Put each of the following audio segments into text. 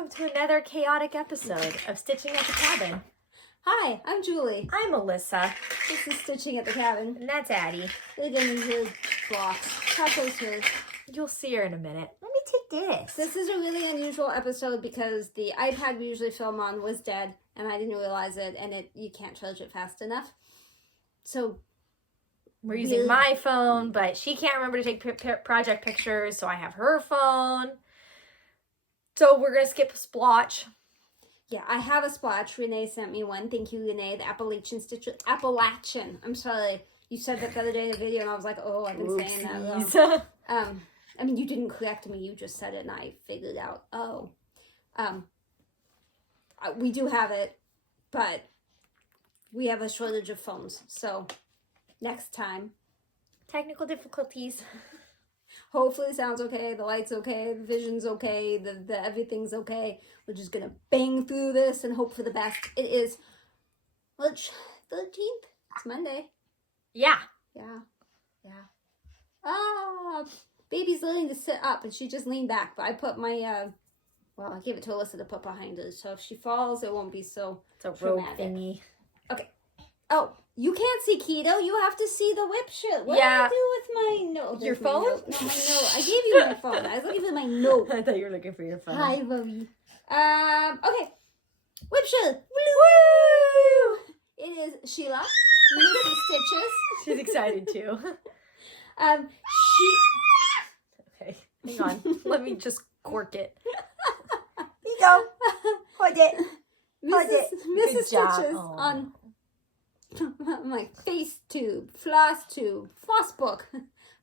welcome to another chaotic episode of Stitching at the Cabin. Hi, I'm Julie. I'm Alyssa. This is Stitching at the Cabin. And that's Addie. We're getting into blocks. Taco's here. You'll see her in a minute. Let me take this. This is a really unusual episode because the iPad we usually film on was dead, and I didn't realize it, and you can't charge it fast enough. So we're using my phone, but she can't remember to take project pictures, so I have her phone. So we're going to skip splotch. Yeah, I have a splotch. Renee sent me one. Thank you, Renee. The Appalachian Stitcher. Appalachian. I'm sorry. You said that the other day in the video, and I was like, oh, I've been saying that wrong. I mean, you didn't correct me. You just said it, and I figured out, we do have it, but we have a shortage of phones. So next time. Technical difficulties. Hopefully it sounds okay, the light's okay, the vision's okay, the everything's okay. We're just gonna bang through this and hope for the best. It is March 13th. It's Monday. Yeah. Baby's learning to sit up and she just leaned back, but I put my I gave it to Alyssa to put behind her, so if she falls it won't be so it's a rope thingy. Okay. Oh, you can't see Keto. You have to see the WIP SHARE. What do I do with my note? Your phone? No, my note. I gave you my phone. I was looking for my note. I thought you were looking for your phone. Hi, Bobby. Okay. WIP SHARE. Woo! It is Sheila. Missy Stitches. She's excited too. Okay, hang on. Let me just cork it. Here you go. Hold it. Mrs. Stitches on my FaceTube, FlossTube,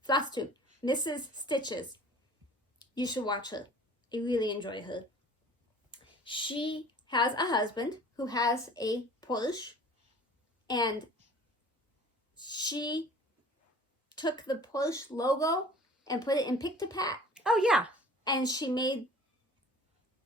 FlossTube, Mrs. Stitches. You should watch her. I really enjoy her. She has a husband who has a Porsche, and she took the Porsche logo and put it in Pick-to-Pat. Oh, yeah. And she made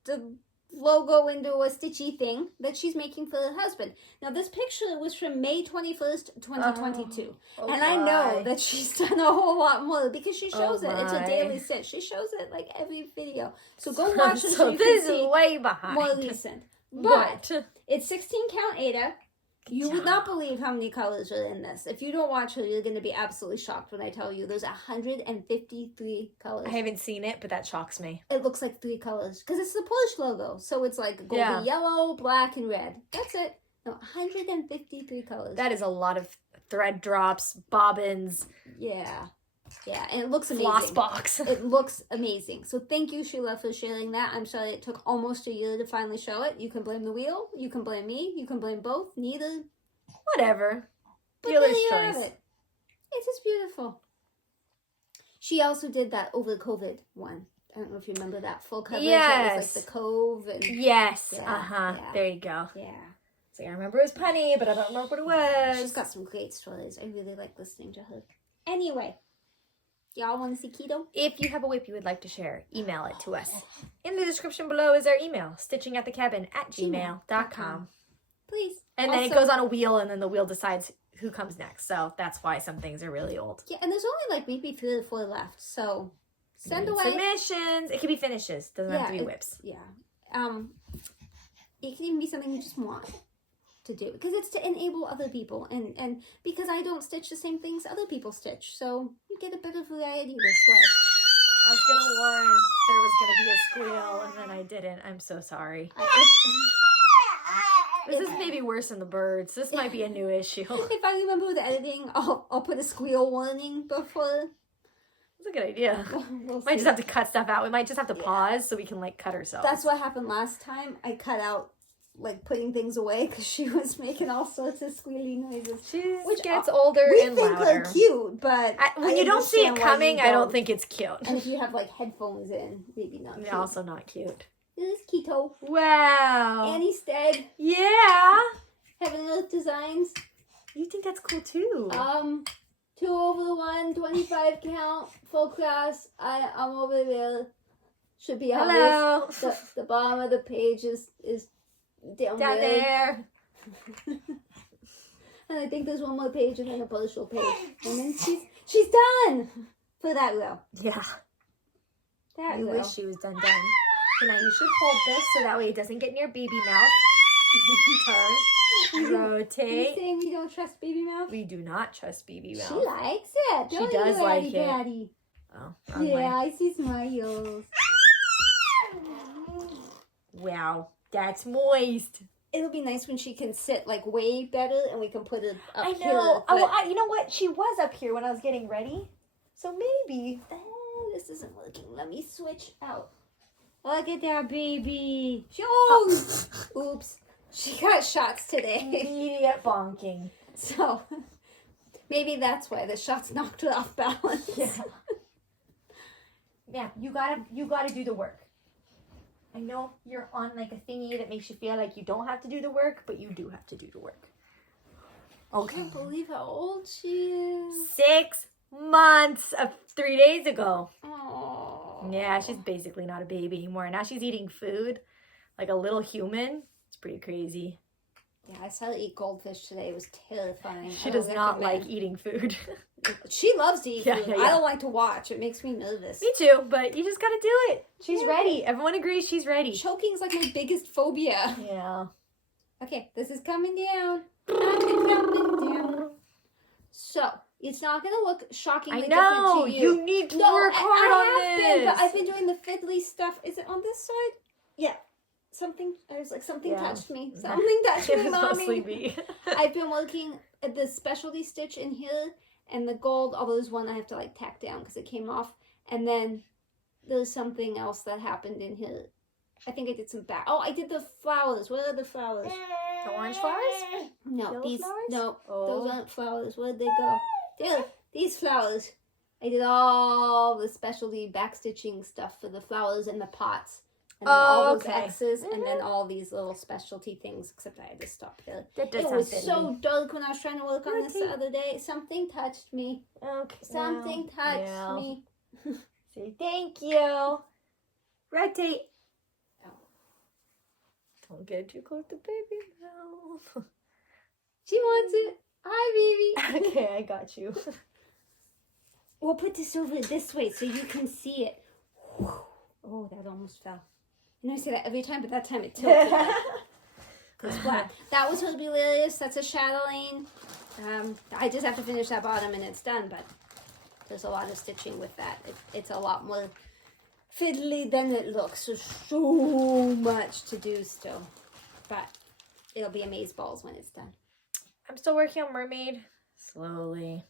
the logo into a stitchy thing that she's making for her husband. Now, this picture was from May 21st, 2022. And I know that she's done a whole lot more because she shows it. It's a daily stitch. She shows it like every video. So go watch it so you this can see is way behind. more recent. But it's 16 count Ada. You would not believe how many colors are in this. If you don't watch her, you're going to be absolutely shocked when I tell you there's 153 colors. I haven't seen it, but that shocks me. It looks like 3 colors because it's the Porsche logo. So it's like golden yellow, black, and red. That's it. No, 153 colors. That is a lot of thread drops, bobbins. Yeah, and it looks amazing. Floss box. It looks amazing. So thank you, Sheila, for sharing that. I'm sorry it took almost a year to finally show it. You can blame the wheel. You can blame me. You can blame both. Neither. Whatever. Dealer's choice. It's just beautiful. She also did that over the COVID one. I don't know if you remember that full coverage. Yes. It was like the Cove. And yes. There you go. Yeah. So I remember it was punny, but I don't remember what it was. She's got some great stories. I really like listening to her. Anyway. Y'all want to see Keto? If you have a WIP you would like to share, email it to us. In the description below is our email, stitchingatthecabin@gmail.com. Please. And then it goes on a wheel, and then the wheel decides who comes next. So that's why some things are really old. Yeah, and there's only like maybe 3 or 4 left. So send away. Submissions. It could be finishes. Doesn't have to be WIPs. Yeah. It can even be something you just want to do, because it's to enable other people, and because I don't stitch the same things other people stitch, so you get a bit of variety this way. I was gonna warn there was gonna be a squeal, and then I didn't. I'm so sorry. This is maybe worse than the birds. This might be a new issue. If I remember with editing, I'll put a squeal warning before. That's a good idea. We'll might just have to cut stuff out. We might just have to pause so we can like cut ourselves. That's what happened last time. I cut out like putting things away because she was making all sorts of squealy noises. She gets older and louder. We think they're cute, but when you don't see it coming, I don't think it's cute. And if you have like headphones in, maybe not cute. Also not cute. This is Keto. Wow. Annie Stead. Yeah. Heaven and Earth Designs. You think that's cool too? 2 over 1, 25 count, full class. I'm over there. Should be obvious. Hello. The bottom of the page is down there. And I think there's one more page and then a partial page. And then she's done for that row. Yeah. That I row. wish she was done. So now you should hold this so that way it doesn't get in your baby mouth. Turn. Rotate. You're saying we don't trust baby mouth? We do not trust baby mouth. She likes it. She does like it. Patty? Oh, yeah, I see smiles. Wow, that's moist. It'll be nice when she can sit like way better and we can put it up I here. know. But... Oh, you know what? She was up here when I was getting ready. So maybe. This isn't working. Let me switch out. Look at that baby. Oops. She got shots today. Immediate bonking. So maybe that's why the shots knocked her off balance. Yeah. Yeah, you gotta do the work. I know you're on like a thingy that makes you feel like you don't have to do the work, but you do have to do the work. Okay. I can't believe how old she is. 6 months of 3 days ago. Oh. Yeah, she's basically not a baby anymore. Now she's eating food like a little human. It's pretty crazy. Yeah, I saw her eat goldfish today. It was terrifying. She does not like eating food. She loves to eat food. Yeah. I don't like to watch. It makes me nervous. Me too, but you just gotta do it. She's ready. Everyone agrees she's ready. Choking's like my biggest phobia. Yeah. Okay, this is coming down. Coming down. So, it's not going to look shockingly different to you. You need to work hard on this. But I've been doing the fiddly stuff. Is it on this side? Yeah. Something touched me. Something touched me, It was Mommy. mostly me. I've been working at the specialty stitch in here and the gold, although there's one I have to like tack down because it came off. And then there's something else that happened in here. I think I did some back. Oh, I did the flowers. Where are the flowers? The orange flowers? No, Yellow these flowers? no, Oh. those aren't flowers. Where'd they go? There, these flowers. I did all the specialty backstitching stuff for the flowers and the pots. And then all those X's and then all these little specialty things, except I had to stop there. That does It sound was fiddly. so dark when I was trying to work on this the other day. Something touched me. Okay. Something touched yeah. me. Say thank you. Rotate. Oh. Don't get too close to baby mouth. She wants it. Hi, baby. Okay, I got you. We'll put this over this way so you can see it. Oh, that almost fell. You know I say that every time, but that time it tilted. It's flat. That was Mirabilia. That's a Chatelaine. I just have to finish that bottom and it's done, but there's a lot of stitching with that. It's a lot more fiddly than it looks. There's so much to do still, but it'll be amazeballs when it's done. I'm still working on Mermaid. Slowly.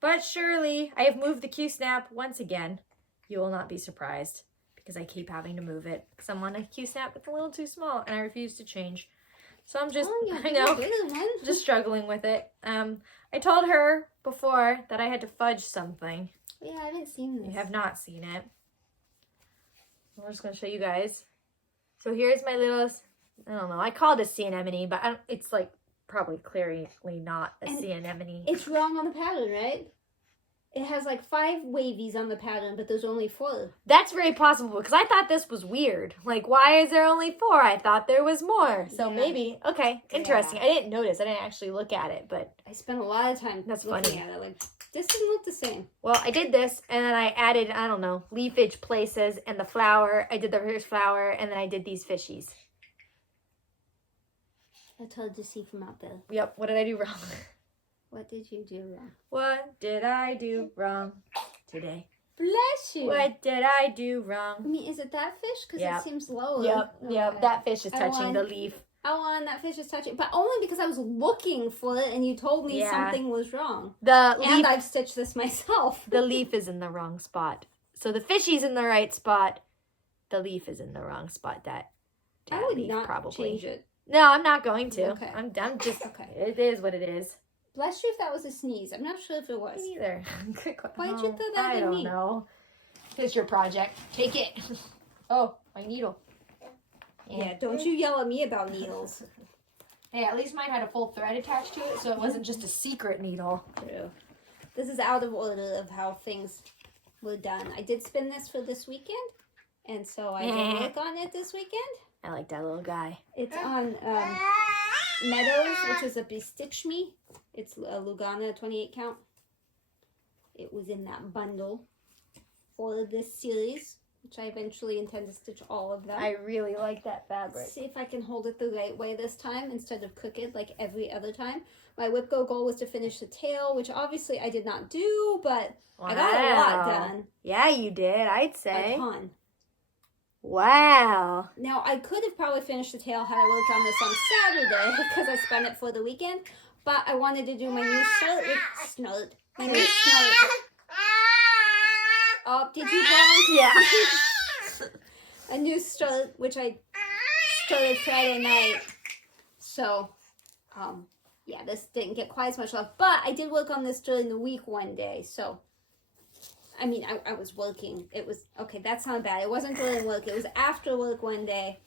But surely, I have moved the Q-snap once again. You will not be surprised because I keep having to move it because I'm on a Q-snap that's a little too small and I refuse to change. So I'm just, I know, just struggling with it. I told her before that I had to fudge something. Yeah, I haven't seen this. You have not seen it. I'm just going to show you guys. So here's my little, I don't know, I call it a sea anemone, but it's like probably clearly not a sea anemone. It's wrong on the pattern, right? It has like 5 wavies on the pattern, but there's only 4. That's very possible because I thought this was weird. Like, why is there only 4? I thought there was more. So maybe, okay, interesting. I didn't notice. I didn't actually look at it, but I spent a lot of time looking at it. Like, this doesn't look the same. Well, I did this, and then I added, I don't know, leafage places and the flower. I did the first flower, and then I did these fishies. It's hard to see from out there. Yep, what did I do wrong? What did you do wrong? What did I do wrong today? Bless you. What did I do wrong? I mean, is it that fish? Because Yep. it seems lower. Yep, Okay. that fish is touching the leaf. That fish is touching. But only because I was looking for it and you told me something was wrong. And I've stitched this myself. The leaf is in the wrong spot. So the fishy's in the right spot. The leaf is in the wrong spot. I would not change it. No, I'm not going to. Okay. I'm just, okay. It is what it is. Bless you if that was a sneeze. I'm not sure if it was. Me neither. Why'd you throw that I at don't me? know. It's your project. Take it. Oh, my needle. Yeah, don't you yell at me about needles. Hey, at least mine had a full thread attached to it, so it wasn't just a secret needle. True. This is out of order of how things were done. I did spin this for this weekend, and so I did work on it this weekend. I like that little guy. It's on Meadows, which is a Bestitch Me. It's a Lugana 28 count. It was in that bundle for this series. which I eventually intend to stitch all of them. I really like that fabric. See if I can hold it the right way this time instead of crooked like every other time. My WIP goal was to finish the tail, which obviously I did not do, but I got a lot done. Yeah, you did, I'd say. A ton. Wow. Now, I could have probably finished the tail had I worked on this on Saturday because I spent it for the weekend, but I wanted to do my new snort. My new snort. Oh, did you bonk? Yeah. A new snort, which I started Friday night. So, yeah, this didn't get quite as much love, but I did work on this during the week one day, so... I mean, I was working. It was, okay, that's not bad. It wasn't during work. It was after work one day.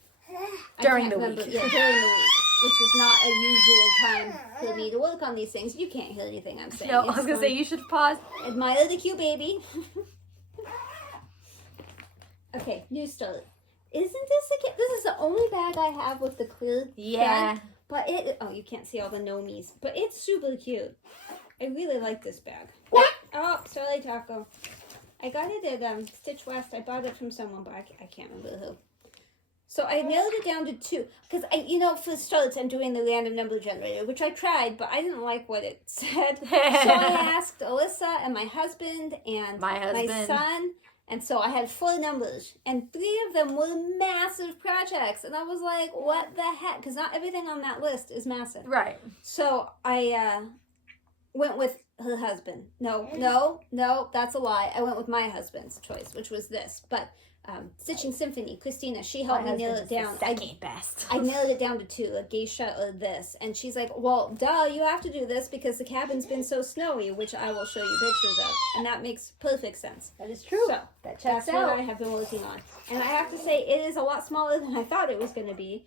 During the week. Yeah, during the week, which is not a usual time for me to work on these things. You can't hear anything I'm saying. No, I was going to say, you should pause. Admire the cute baby. Okay, new start. Isn't this this is the only bag I have with the clear bag, but oh, you can't see all the nomies, but it's super cute. I really like this bag. Oh, sorry, Taco. I got it at Stitch West. I bought it from someone, but I can't remember who. So I narrowed it down to 2. Because, for starts, I'm doing the random number generator, which I tried, but I didn't like what it said. So I asked Alyssa and my husband and my son. And so I had 4 numbers. And 3 of them were massive projects. And I was like, what the heck? Because not everything on that list is massive. Right. So I went with her husband. No, that's a lie. I went with my husband's choice, which was this. But Stitching Symphony, Christina, she helped me nail it down. Second best. I nailed it down to 2, a geisha or this. And she's like, well, duh, you have to do this because the cabin's been so snowy, which I will show you pictures of. And that makes perfect sense. That is true. So that checks that's out. what I have been working on. And I have to say, it is a lot smaller than I thought it was going to be.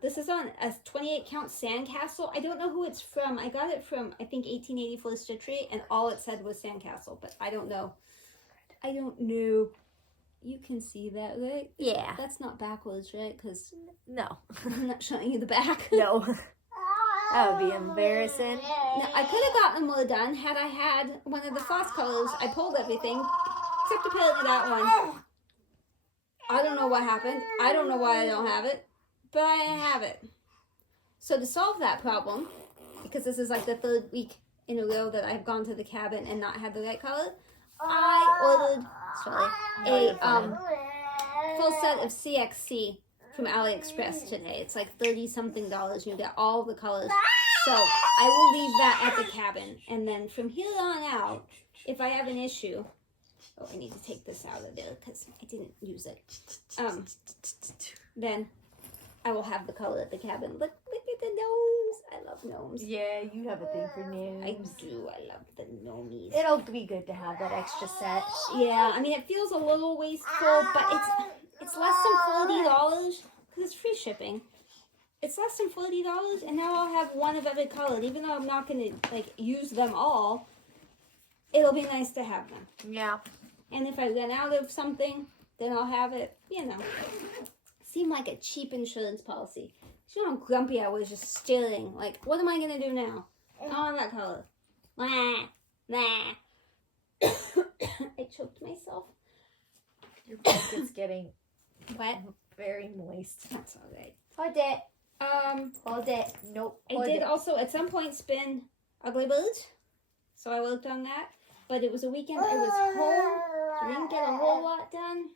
This is on a 28 count sandcastle. I don't know who it's from. I got it from, I think, 1884 Stitchery, and all it said was sandcastle, but I don't know. I don't know. You can see that, right? Yeah. That's not backwards, right? Because no. I'm not showing you the back. No. That would be embarrassing. Now, I could have gotten more done had I had one of the Floss colors. I pulled everything, except apparently that one. I don't know what happened. I don't know why I don't have it. But I have it. So to solve that problem, because this is like the 3rd week in a row that I've gone to the cabin and not had the right color, I ordered a full set of CXC from AliExpress today. It's like $30-something. You get all the colors. So I will leave that at the cabin. And then from here on out, if I have an issue... Oh, I need to take this out of there because I didn't use it. Then... I will have the color at the cabin. Look at the gnomes. I love gnomes. Yeah, you have a thing for gnomes. I do. I love the gnomies. It'll be good to have that extra set. Yeah, I mean, it feels a little wasteful, but it's less than $40 because it's free shipping. It's less than $40, and now I'll have one of every color. Even though I'm not going to, use them all, it'll be nice to have them. Yeah. And if I run out of something, then I'll have it, Seemed like a cheap insurance policy. You know how grumpy I was just staring. Like, what am I going to do now? I don't want that color. I choked myself. Your book is getting wet. Very moist. That's all right. Hold it. Hold it. Nope. I did also at some point spin Ugly Birds. So I worked on that. But it was a weekend. I was home. So I didn't get a whole lot done.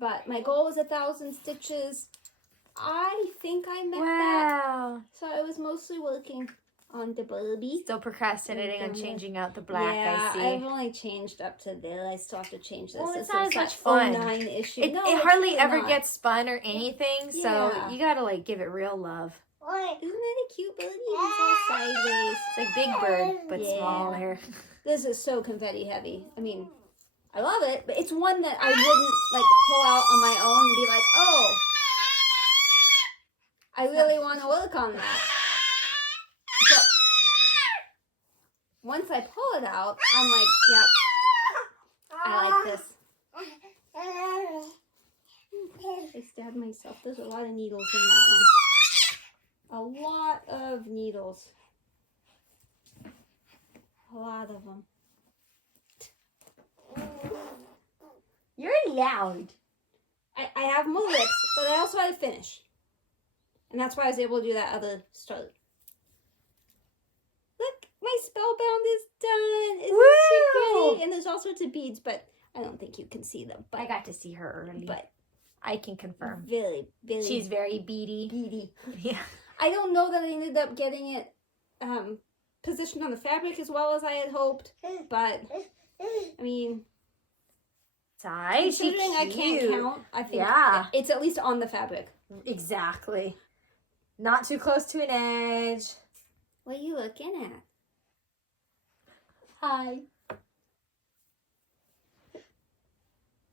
But my goal was 1,000 stitches. I think I met that. So I was mostly working on the Barbie. Still procrastinating on changing out the black, yeah, I see. I've only changed up to there. I still have to change this. Well, this it's not is as much that fun. 09 issue. It hardly ever gets spun or anything, so you gotta give it real love. Isn't that a cute birdie? He's all sideways. It's a big bird, but smaller. This is so confetti heavy. I mean, I love it, but it's one that I wouldn't pull out on my own and be like, oh, I really want to work on that. But once I pull it out, I'm like, yep, I like this. I stabbed myself. There's a lot of needles in that one. A lot of needles. A lot of them. Your loud. I have more lips, but I also had to finish. And that's why I was able to do that other start. Look, my spellbound is done. Isn't she pretty? And there's all sorts of beads, but I don't think you can see them. But I got to see her early. But I can confirm. Very, very. She's very beady. Beady. Yeah. I don't know that I ended up getting it positioned on the fabric as well as I had hoped, but I mean, considering I can't count, I think it's at least on the fabric. Exactly. Not too close to an edge. What are you looking at? Hi.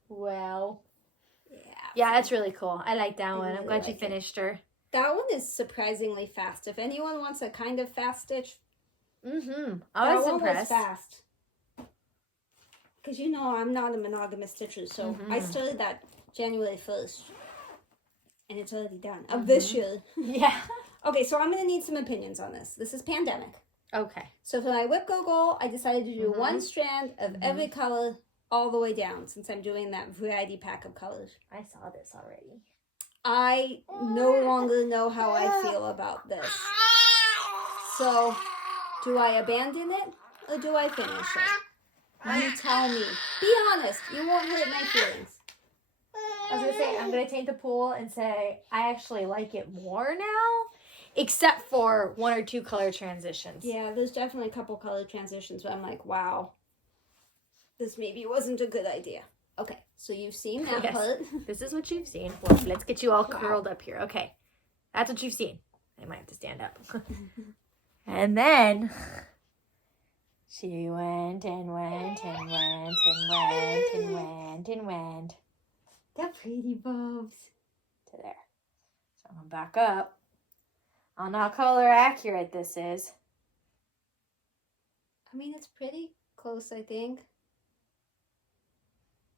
Well. Yeah. Yeah, that's really cool. I like that one. I'm glad you like finished her. That one is surprisingly fast. If anyone wants a kind of fast stitch, I was that one impressed. was fast. Because you know I'm not a monogamous stitcher, so I started that January 1st. And it's already done. Of this year. Yeah. Okay, so I'm going to need some opinions on this. This is pandemic. Okay. So for my WIP goal, I decided to do one strand of every color all the way down, since I'm doing that variety pack of colors. I saw this already. I no longer know how I feel about this. So, do I abandon it or do I finish it? You tell me. Be honest. You won't hurt my feelings. I was going to say, I'm going to take the pool and say, I actually like it more now, except for one or two color transitions. Yeah, there's definitely a couple color transitions where I'm like, wow, this maybe wasn't a good idea. Okay, so you've seen that part. This is what you've seen. Well, let's get you all curled up here. Okay, that's what you've seen. I might have to stand up. And then she went and went and went and went and went and went. The pretty bobs. To there. So I'm going to back up. On how color accurate this is. I mean, it's pretty close, I think.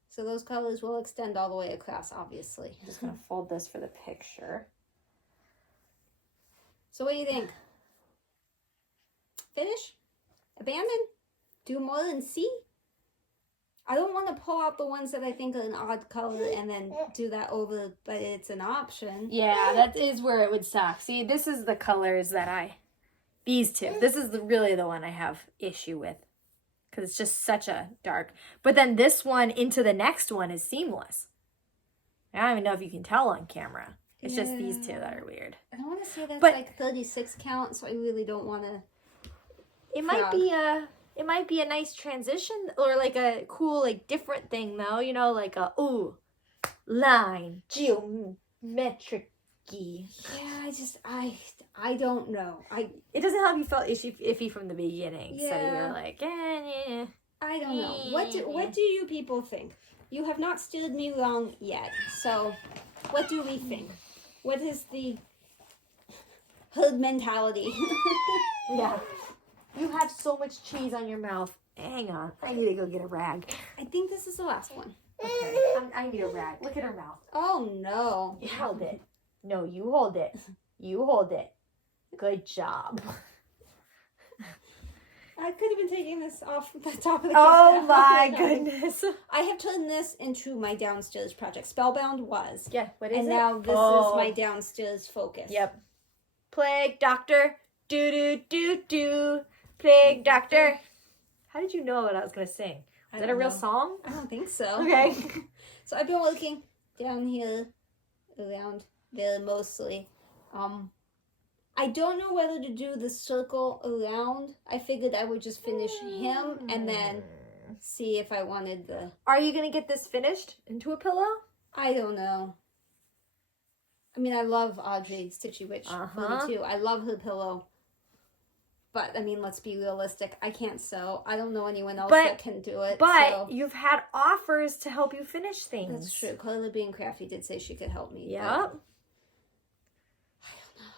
So those colors will extend all the way across, obviously. I'm just going to fold this for the picture. So what do you think? Finish? Abandon? Do more and see? I don't want to pull out the ones that I think are an odd color and then do that over, but it's an option. Yeah, that is where it would suck. See, this is the colors that these two. This is really the one I have issue with. Because it's just such a dark. But then this one into the next one is seamless. I don't even know if you can tell on camera. It's just these two that are weird. I don't want to say that's like 36 count, so I really don't want to. It might be a nice transition or like a cool, like different thing though. You know, like a line, geometric. Yeah, I don't know. It doesn't help you felt iffy from the beginning. Yeah. So you're like, yeah. I don't know. What do you people think? You have not steered me wrong yet. So, what do we think? What is the herd mentality? Yeah. You have so much cheese on your mouth. Hang on. I need to go get a rag. I think this is the last one. Okay. I need a rag. Look at her mouth. Oh, no. You held it. No, you hold it. You hold it. Good job. I could have been taking this off the top of the case. Oh my goodness. I have turned this into my downstairs project. Spellbound was. Yeah, what is it? And now this is my downstairs focus. Yep. Plague Doctor. Do. Plague Doctor. How did you know what I was going to sing? Is that a real song? I don't think so. Okay. So I've been working down here, around there mostly. I don't know whether to do the circle around. I figured I would just finish him and then see if I wanted the... Are you going to get this finished into a pillow? I don't know. I mean, I love Audrey Stitchy Witch too. I love her pillow. But, I mean, let's be realistic. I can't sew. I don't know anyone else that can do it. But you've had offers to help you finish things. That's true. Carla being crafty did say she could help me. Yep.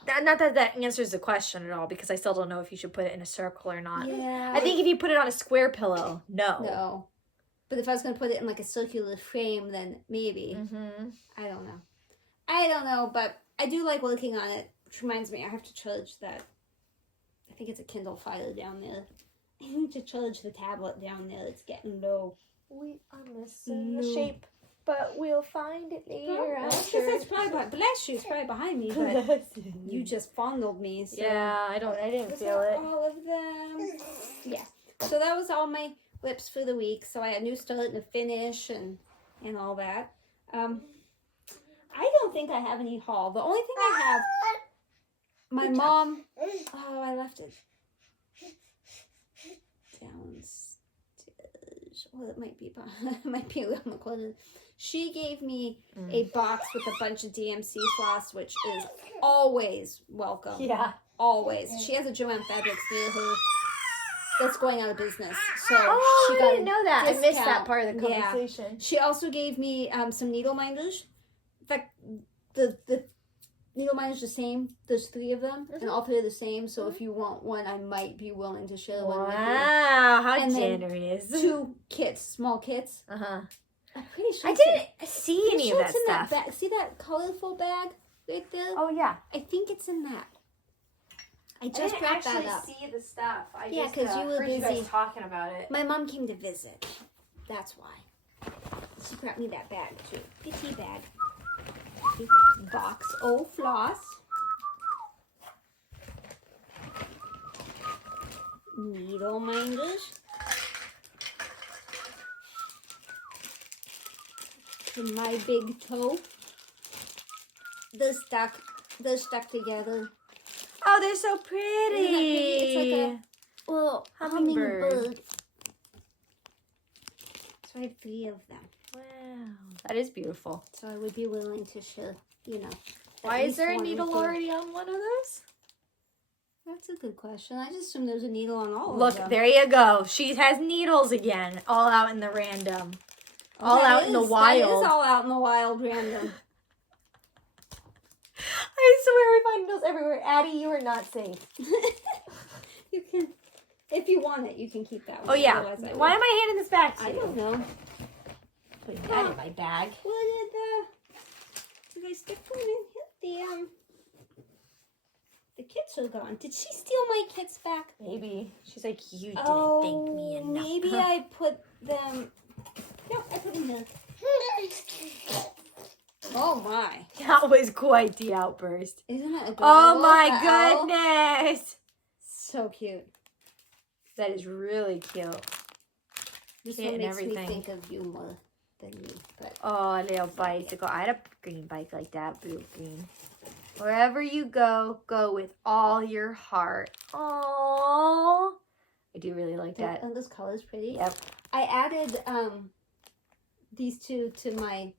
Not that that answers the question at all, because I still don't know if you should put it in a circle or not. Yeah. I think if you put it on a square pillow, no. No. But if I was going to put it in like a circular frame, then maybe. I don't know, but I do like working on it, which reminds me, I have to charge that. I think it's a Kindle Fire down there. I need to charge the tablet down there. It's getting low. We are missing the shape. but we'll find it later. I guess that's probably behind. Bless you, it's probably behind me, but you just fondled me. So. Yeah, I didn't feel it. All of them. Yeah. So that was all my WIPs for the week. So I had a new start and a finish and all that. I don't think I have any haul. The only thing I have, my mom. Oh, I left it downstairs. Well, it might be around the corner. She gave me a box with a bunch of DMC floss, which is always welcome. Yeah. Always. She has a Joanne Fabrics near her that's going out of business. So I she got didn't know that. discount. I missed that part of the conversation. Yeah. She also gave me some needle minders. In fact, the needle minders are the same. There's 3 of them, and all 3 are the same. So if you want one, I might be willing to share one with you. Wow, how And generous. 2 kits, small kits. Uh-huh. I'm pretty sure I didn't see any of that it's in stuff. That see that colorful bag right there? Oh, yeah. I think it's in that. I I just didn't brought actually that up. see the stuff. I Yeah, just 'cause you were heard you busy. guys talking about it. My mom came to visit. That's why. She brought me that bag too. Petite bag. Box O floss. Needle minders. And my big toe. They're stuck together. Oh, they're so pretty. Isn't that pretty? It's like a little hummingbird. So I have 3 of them. Wow, that is beautiful. So I would be willing to share, Why is there a needle already on one of those? That's a good question. I just assume there's a needle on all of Look, them. there you go. She has needles again, all out in the random. All That out in the is- wild. That is all out in the wild random. I swear we find needles everywhere. Addie, you are not safe. You can, if you want it, you can keep that one. Oh, yeah. Otherwise Why am I handing this back to I you? don't know. Putting that in my bag. What did I stick them in? The kits are gone. Did she steal my kits back? Maybe. She's like, you didn't thank me enough. Maybe I put them. No, I put them there. Oh my. That was quite the outburst. Isn't that adorable? Oh my The owl? goodness. So cute. That is really cute. This Kit one and makes everything. me think of you more than me. But Oh, a little bicycle. I had a green bike like that, blue green. Wherever you go, go with all your heart. Aww. I do really like that. aren't those colors pretty? Yep. I added these 2 to my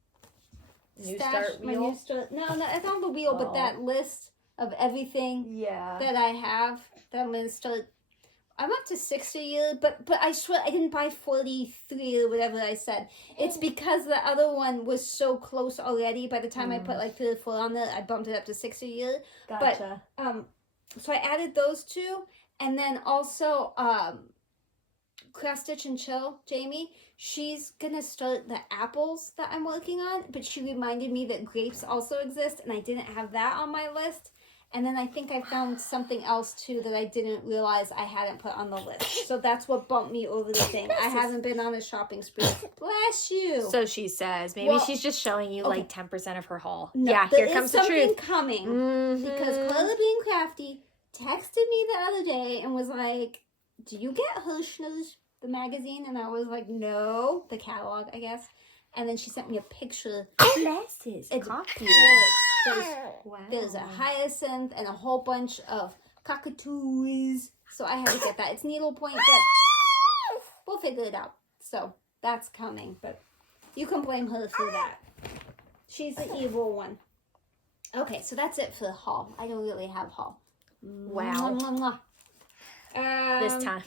New stash, start my wheel? new start. No, it's not the wheel, but Oh. that list of everything Yeah. that I have that I'm gonna start. I'm up to 60 years, but I swear I didn't buy 43 or whatever I said. It's because the other one was so close already. By the time I put like 3 or 4 on there, I bumped it up to 60 years. Gotcha. So I added those 2, and then also Craft Stitch and Chill, Jamie. She's gonna start the apples that I'm working on, but she reminded me that grapes also exist, and I didn't have that on my list. And then I think I found something else too that I didn't realize I hadn't put on the list. So that's what bumped me over the thing. I haven't been on a shopping spree. Bless you. So she says. Maybe Well, she's just showing you okay. like 10% of her haul. No, Yeah, there here comes is the something truth. coming. Mhm. Because Carla Being Crafty texted me the other day and was like, do you get Hirschner's, the magazine? And I was like, no. The catalog, I guess. And then she sent me a picture. Glasses. It's Coffee. Wow. There's a hyacinth and a whole bunch of cockatoos. So I had to get that. It's needlepoint, but we'll figure it out. So that's coming. But you can blame her for that. She's the evil one. Okay, so that's it for the haul. I don't really have haul. Wow. Mwah, mwah. This time.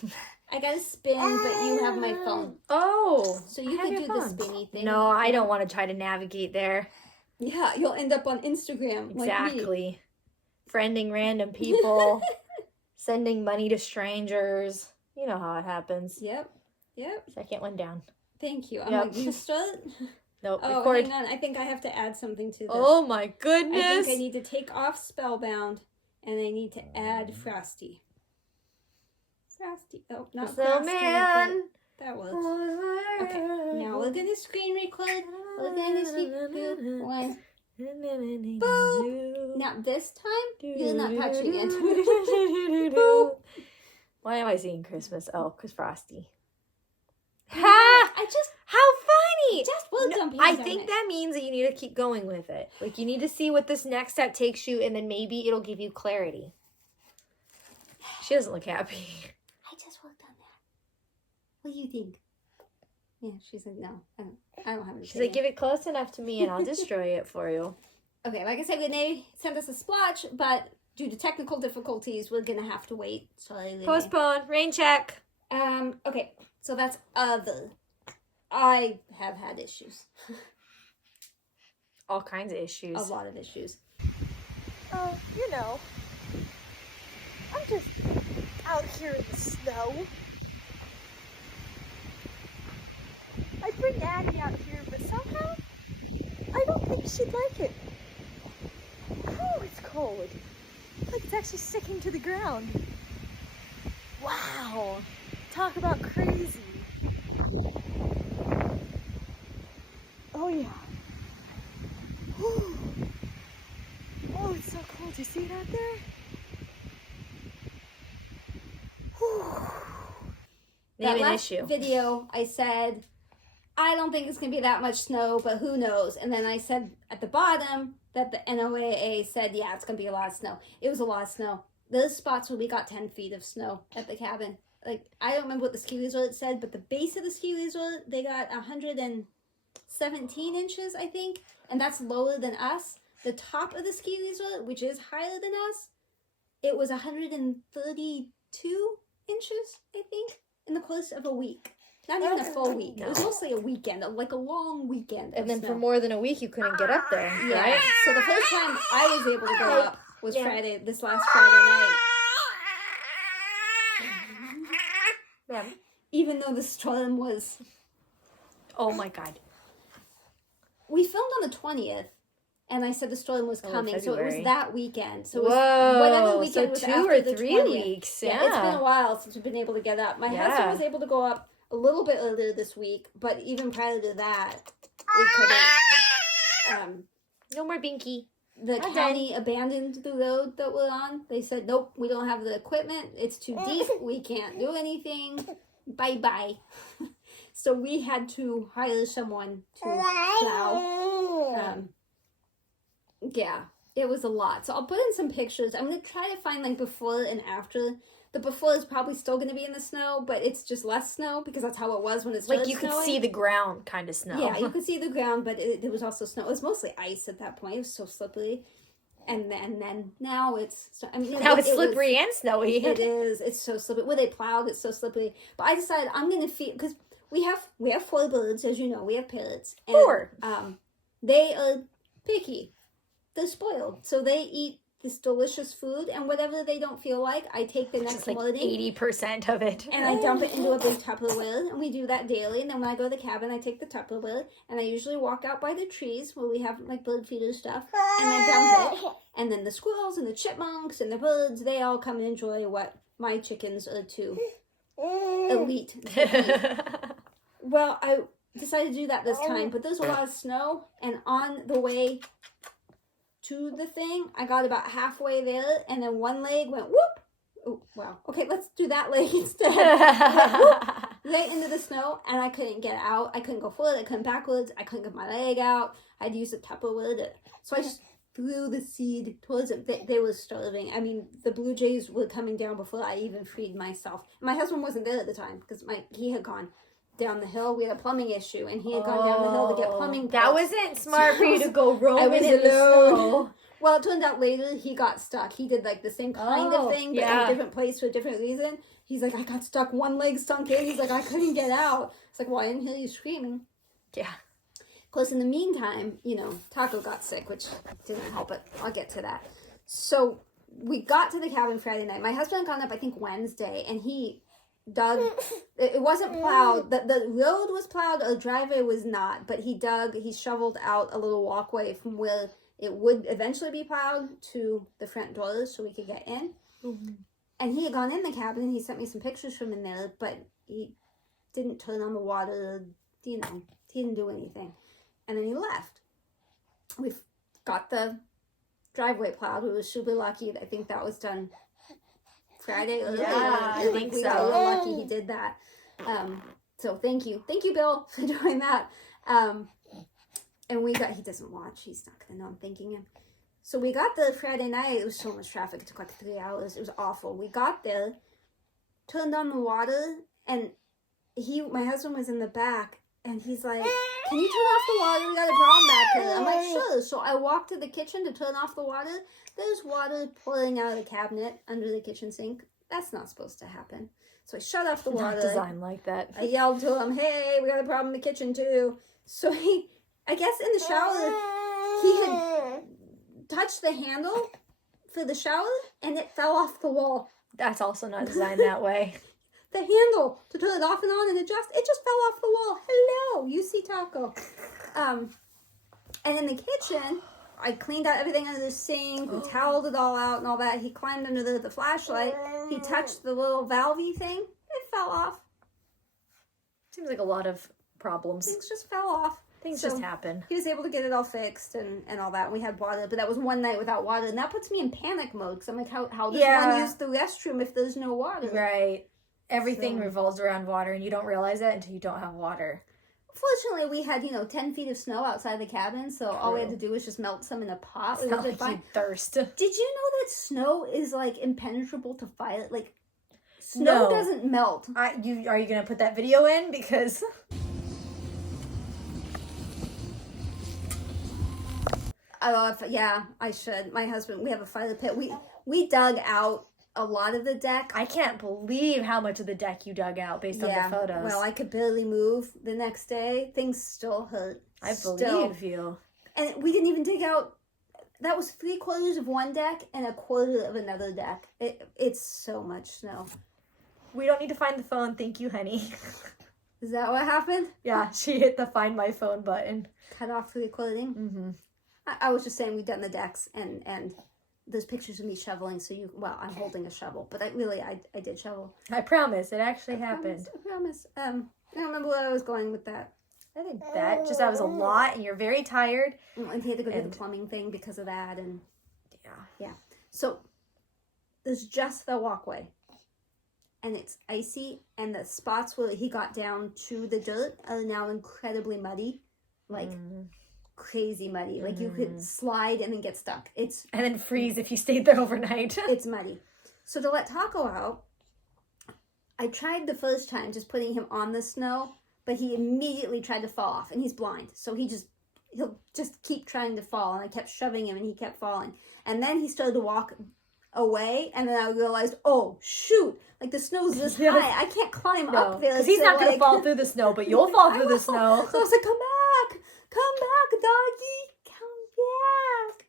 I got a spin, but you have my phone. Oh. So you I have can your do phone. the spinny thing. No, I don't want to try to navigate there. Yeah, you'll end up on Instagram. Exactly. Friending random people. Sending money to strangers. You know how it happens. Yep. Second one down. Thank you. I'm Yep. like, you start? Nope. Oh, Record. hang on. I think I have to add something to this. Oh my goodness. I think I need to take off Spellbound, and I need to add Frosty. Frosty. Oh, not Frosty. Man. That works. Okay, now we're going to screen record Okay, just keep 2, 1. Boop. Now this time, you're not touching it. Boop. Why am I singing Christmas? Oh, because Frosty. Ha! How funny! Just worked on I think that means that you need to keep going with it. Like, you need to see what this next step takes you, and then maybe it'll give you clarity. She doesn't look happy. I just worked on that. What do you think? Yeah, she's like, no, I don't have anything. She's like, give it close enough to me, and I'll destroy it for you. Okay, like I said, they sent us a splotch, but due to technical difficulties, we're gonna have to wait. Sorry, Postpone. Rain check. Okay, so that's other. I have had issues. All kinds of issues. A lot of issues. Oh, you know, I'm just out here in the snow. I bring Addie out here, but somehow I don't think she'd like it. Oh, it's cold. Like it's actually sticking to the ground. Wow. Talk about crazy. Oh yeah. Whew. Oh, it's so cold. You see it out there? Whew. Name an last issue. Video, I said, I don't think it's going to be that much snow, but who knows? And then I said at the bottom that the NOAA said, yeah, it's going to be a lot of snow. It was a lot of snow. Those spots where we got 10 feet of snow at the cabin. Like, I don't remember what the ski resort said, but the base of the ski resort, they got 117 inches, I think. And that's lower than us. The top of the ski resort, which is higher than us, it was 132 inches, I think, in the course of a week. Not even a full week. No. It was mostly a weekend, like a long weekend. And then snow. for more than a week, you couldn't get up there, Yeah. right? So the first time I was able to go up was this last Friday night. Yeah. Even though the storm was... Oh my God. We filmed on the 20th, and I said the storm was coming, so it was February. that weekend. So it was Whoa. whatever weekend So was 2 after or the 3 20th. weeks. Yeah, it's been a while since we've been able to get up. My husband was able to go up a little bit earlier this week, but even prior to that, we couldn't. No more binky. The county abandoned the road that we're on. They said, nope, we don't have the equipment. It's too deep. We can't do anything. Bye-bye. So we had to hire someone to plow. Yeah, it was a lot. So I'll put in some pictures. I'm going to try to find like before and after. The before is probably still going to be in the snow, but it's just less snow because that's how it was when it started Like, you could snowing. see the ground kind of snow. Yeah, you could see the ground, but there was also snow. It was mostly ice at that point. It was so slippery. And then now it's... Now it's slippery and snowy. It is. It's so slippery. Where they plowed, it's so slippery. But I decided I'm going to feed... Because we have 4 birds, as you know. We have parrots. And, 4. They are picky. They're spoiled. So they eat this delicious food, and whatever they don't feel like, I take the next Just like morning. 80% of it. And I dump it into a big Tupperware, and we do that daily. And then when I go to the cabin, I take the Tupperware, and I usually walk out by the trees where we have like bird feeder stuff, and I dump it. And then the squirrels and the chipmunks and the birds, they all come and enjoy what my chickens are too elite. Well, I decided to do that this time, but there's a lot of snow, and on the way to the thing, I got about halfway there, and then one leg went whoop. Oh, wow. Okay, let's do that leg instead. Right into the snow, and I couldn't get out. I couldn't go forward. I couldn't backwards. I couldn't get my leg out. I'd use a Tupperware. So I just threw the seed towards it. They were starving. I mean, the blue jays were coming down before I even freed myself. My husband wasn't there at the time because he had gone down the hill. We had a plumbing issue, and he had gone down the hill to get plumbing. That wasn't smart for you to go I roaming was in the snow. Well, it turned out later he got stuck. He did like the same kind of thing, but in a different place for a different reason. He's like, I got stuck, one leg sunk in. He's like, I couldn't get out. It's like, well, I didn't hear you screaming. Yeah. Of course, in the meantime, Taco got sick, which didn't help it. I'll get to that. So we got to the cabin Friday night. My husband had gone up, I think, Wednesday, and he dug. It wasn't plowed. The road was plowed. The driveway was not, but he shoveled out a little walkway from where it would eventually be plowed to the front doors so we could get in. Mm-hmm. And he had gone in the cabin, and he sent me some pictures from in there, but he didn't turn on the water. He didn't do anything. and then he left. We've got the driveway plowed. We were super lucky. I think that was done Friday. Yeah, I think we so. got real lucky he did that. So thank you, Bill, for doing that. And he doesn't watch. He's not gonna know I'm thanking him. So we got there Friday night. It was so much traffic. It took like 3 hours. It was awful. We got there, turned on the water, and my husband was in the back, and he's like, "Can you turn off the water? We got a problem back here." I'm like, "Sure." So I walked to the kitchen to turn off the water. There's water pouring out of the cabinet under the kitchen sink. That's not supposed to happen. So I shut off the water. Not designed like that. I yelled to him, "Hey, we got a problem in the kitchen too." So I guess in the shower, he had touched the handle for the shower and it fell off the wall. That's also not designed that way. The handle to turn it off and on and adjust, it just fell off the wall. Hello, you see Taco. And in the kitchen, I cleaned out everything under the sink. We toweled it all out and all that. He climbed under the flashlight. He touched the little valvey thing. It fell off. Seems like a lot of problems. Things just fell off. Things So, just happen. He was able to get it all fixed and all that. We had water, but that was one night without water. And that puts me in panic mode because I'm like, how does one use the restroom if there's no water? Right. Everything revolves around water, and you don't realize that until you don't have water. Fortunately, we had, 10 feet of snow outside the cabin, so all we had to do was just melt some in a pot. It's not like you thirst. Did you know that snow is, impenetrable to fire? Snow doesn't melt. Are you going to put that video in? Because... Yeah, I should. My husband, we have a fire pit. We dug out a lot of the deck. I can't believe how much of the deck you dug out based on the photos. Well, I could barely move the next day. Things still hurt. I believe you. And we didn't even dig out. That was 3/4 of one deck and 1/4 of another deck. It's so much snow. We don't need to find the phone. Thank you, honey. Is that what happened? Yeah, she hit the find my phone button. Cut off the recording? Mm-hmm. I was just saying we've done the decks and there's pictures of me shoveling, so I'm holding a shovel, but I did shovel. I promise, it actually happened. I promise. I don't remember where I was going with that. I think that was a lot, and you're very tired. And he had to go do the plumbing thing because of that, and yeah. So there's just the walkway, and it's icy, and the spots where he got down to the dirt are now incredibly muddy, crazy muddy. You could slide and then get stuck. And then freeze if you stayed there overnight. It's muddy. So to let Taco out, I tried the first time just putting him on the snow, but he immediately tried to fall off, and he's blind. So he'll just keep trying to fall, and I kept shoving him and he kept falling. And then he started to walk away, and then I realized, oh shoot, the snow's this high. I can't climb up there. Because he's not going to fall through the snow, but you'll fall through the snow. So I was like, come back, doggy, come back.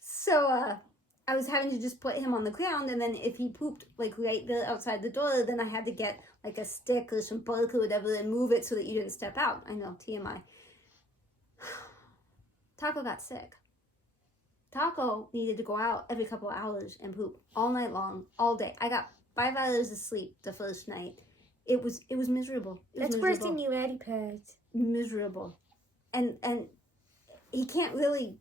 So I was having to just put him on the ground, and then if he pooped right there outside the door, then I had to get a stick or some bark or whatever and move it so that you didn't step out. I know, TMI. Taco got sick. Taco needed to go out every couple of hours and poop all night long, all day. I got 5 hours of sleep the first night. It was miserable. That's worse than you, Addie Pets. Miserable. And he can't really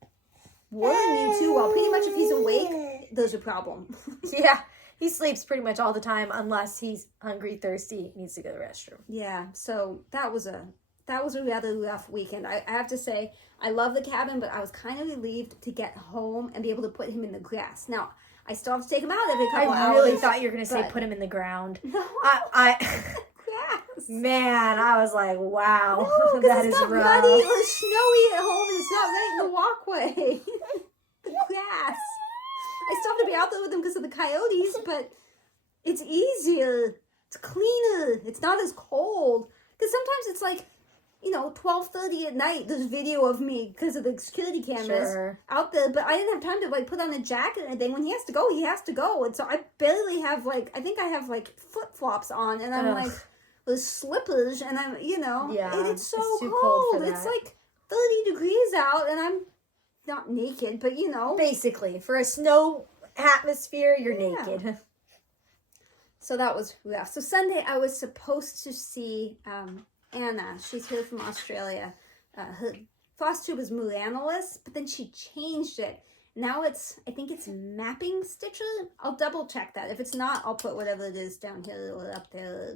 warn you too well. Pretty much if he's awake, there's a problem. Yeah, he sleeps pretty much all the time unless he's hungry, thirsty, needs to go to the restroom. Yeah, so that was a rather rough weekend. I have to say, I love the cabin, but I was kind of relieved to get home and be able to put him in the grass. Now, I still have to take him out every couple hours. I really thought you were going to say put him in the ground. No, grass. Man, I was like, wow, no, that is not rough. Muddy or snowy at home, and it's not right in the walkway. The grass. I still have to be out there with him because of the coyotes, but it's easier. It's cleaner. It's not as cold. Because sometimes it's 12:30 at night, there's video of me because of the security cameras out there, but I didn't have time to put on a jacket or anything. When he has to go, he has to go. And so I barely have I think I have flip-flops on, and I'm with slippers, and I'm, and it's so too cold. for It's that. 30 degrees out, and I'm not naked, but Basically, for a snow atmosphere, you're naked. So that was rough. So Sunday, I was supposed to see Anna. She's here from Australia. Her FlossTube is Mulanolus, but then she changed it. Now I think it's Mapping Stitcher. I'll double check that. If it's not, I'll put whatever it is down here or up there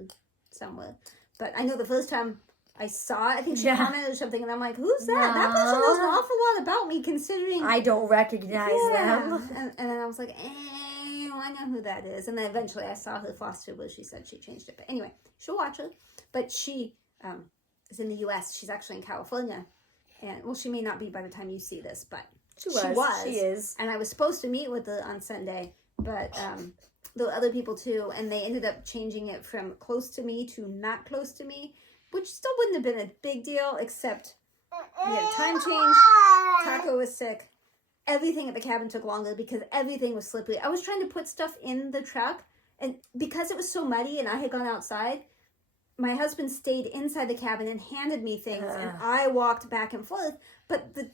somewhere. But I know the first time I saw it, I think she commented or something, and I'm like, who's that? No. That person knows an awful lot about me, considering I don't recognize them. And then I was like, I know who that is. And then eventually I saw her FlossTube where she said she changed it. But anyway, she'll watch it. But she is in the U.S. She's actually in California. And, well, she may not be by the time you see this, but she was. She is. And I was supposed to meet with her on Sunday, but there were other people too, and they ended up changing it from close to me to not close to me, which still wouldn't have been a big deal, except we had a time change, Taco was sick, everything at the cabin took longer because everything was slippery. I was trying to put stuff in the truck, and because it was so muddy and I had gone outside, my husband stayed inside the cabin and handed me things, and I walked back and forth, but the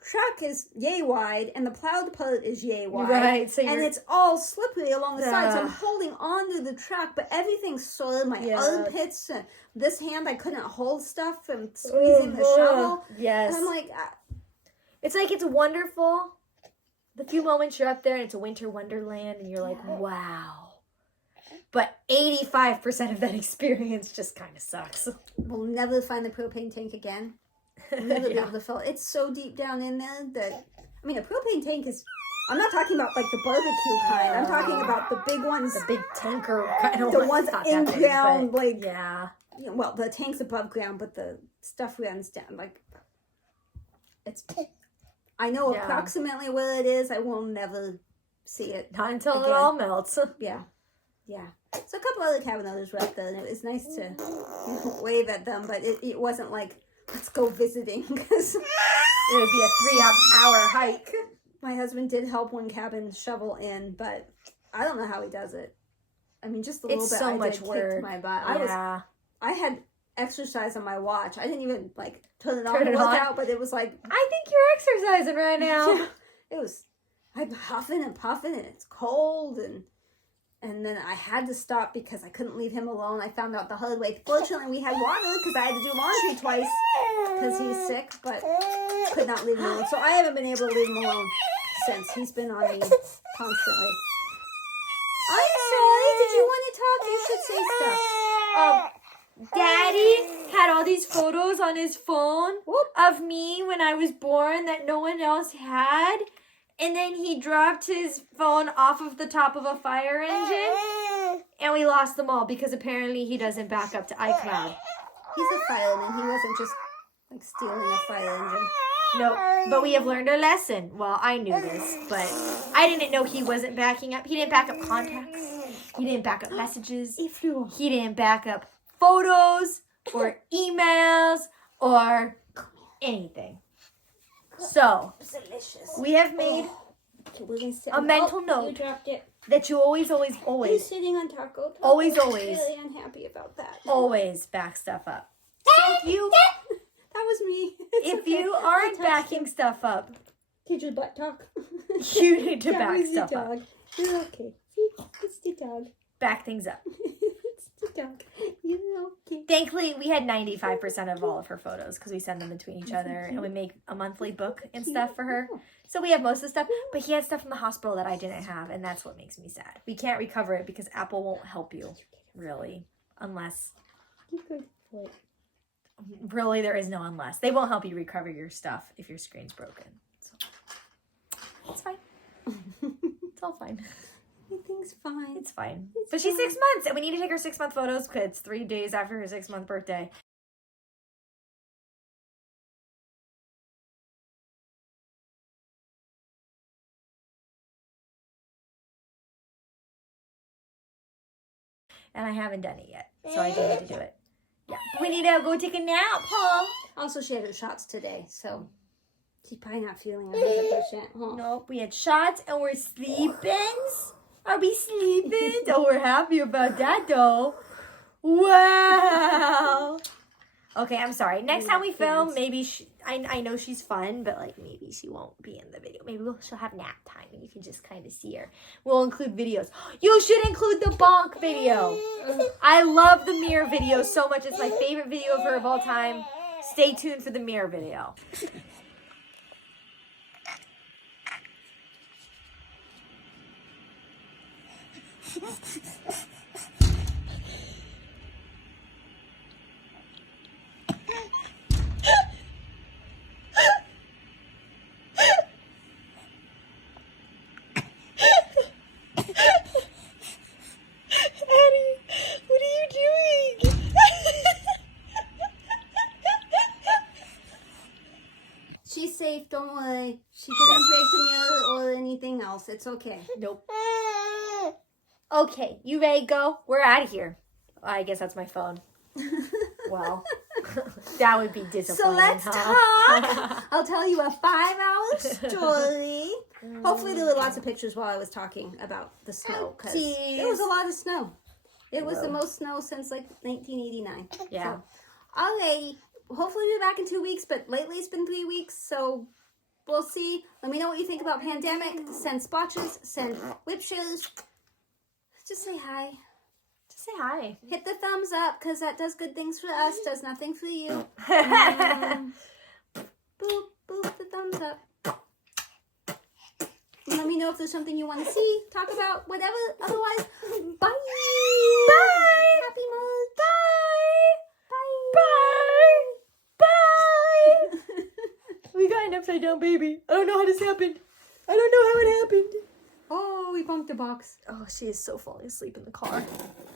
truck is yay wide and the plowed part is yay wide, right? So and it's all slippery along the side, so I'm holding onto the truck, but everything's soiled. My armpits, this hand I couldn't hold stuff from squeezing the shovel. Yes, and I'm like, it's like it's wonderful. The few moments you're up there and it's a winter wonderland, and you're like, wow. But 85% of that experience just kind of sucks. We'll never find the propane tank again. We'll never be able to fill it. It's so deep down in there that, I mean, a propane tank is, I'm not talking about like the barbecue kind. I'm talking about the big ones. The big tanker kind of the ones in ground, like, yeah. You know, well, the tank's above ground, but the stuff runs down. Like, it's, I know approximately where it is. I will never see it. Not until it all melts. Yeah. Yeah. So a couple other cabin owners were up there, and it was nice to wave at them, but it wasn't like, let's go visiting, because it would be a 3-hour hike. My husband did help one cabin shovel in, but I don't know how he does it. I mean, just a little bit. It's so I much did work. kicked my butt. Yeah. I had exercise on my watch. I didn't even like turn it on to work out, but it was like, I think you're exercising right now. It was, I'm huffing and puffing, and it's cold, and then I had to stop because I couldn't leave him alone. I found out the hard way. Fortunately, we had water because I had to do laundry twice because he's sick, but could not leave him alone. So I haven't been able to leave him alone since. He's been on me constantly. I'm sorry. Did you want to talk? You should say stuff. Daddy had all these photos on his phone of me when I was born that no one else had. And then he dropped his phone off of the top of a fire engine, and we lost them all because apparently he doesn't back up to iCloud. He's a fireman. He wasn't just like stealing a fire engine. No, but we have learned our lesson. Well, I knew this, but I didn't know he wasn't backing up. He didn't back up contacts. He didn't back up messages. He didn't back up photos or emails or anything. So, we have made a mental note You dropped it. that you always, He's sitting on Taco. always, I'm really unhappy about that. always back stuff up. So That was me. if you aren't backing stuff up, Did your butt talk? you need to That back was the stuff dog. up. You're okay. See? It's the dog. Back things up. It's the dog. You're okay. Thankfully, we had 95% of all of her photos because we send them between each other and we make a monthly book and stuff for her. So we have most of the stuff, but he had stuff from the hospital that I didn't have, and that's what makes me sad. We can't recover it because Apple won't help you, really, unless... Really, there is no unless. They won't help you recover your stuff if your screen's broken. So, it's fine. It's all fine. Everything's fine. It's fine. But she's 6 months, and we need to take her 6-month photos because it's 3 days after her 6-month birthday. And I haven't done it yet, so I do need to do it. Yeah, we need to go take a nap, Paul. Also, she had her shots today, so she's probably not feeling 100%. Huh? Nope, we had shots and we're sleeping. Are we sleeping? Oh, we're happy about that, though. Wow. Okay, I'm sorry. Next time we film, maybe I know she's fun, but like maybe she won't be in the video. Maybe she'll have nap time and you can just kind of see her. We'll include videos. You should include the bonk video. I love the mirror video so much. It's my favorite video of her of all time. Stay tuned for the mirror video. She's safe, don't worry. She didn't break the mirror or anything else. It's okay. Nope. Okay, you ready to go? We're out of here. I guess that's my phone. Well, that would be disappointing. So let's talk. I'll tell you a 5-hour story. Hopefully there were lots of pictures while I was talking about the snow, because there was a lot of snow. It was the most snow since like 1989. Yeah. So, alrighty. Hopefully we'll be back in 2 weeks, but lately it's been 3 weeks, so we'll see. Let me know what you think about pandemic. Send spotches, send WIP shares. Just say hi. Just say hi. Hit the thumbs up, because that does good things for us, does nothing for you. Boop, boop, the thumbs up. And let me know if there's something you want to see, talk about, whatever. Otherwise, bye. Bye. Happy March. Bye. Bye. Bye. We got an upside down baby. I don't know how this happened. I don't know how it happened. Oh, we bumped the box. Oh, she is so falling asleep in the car.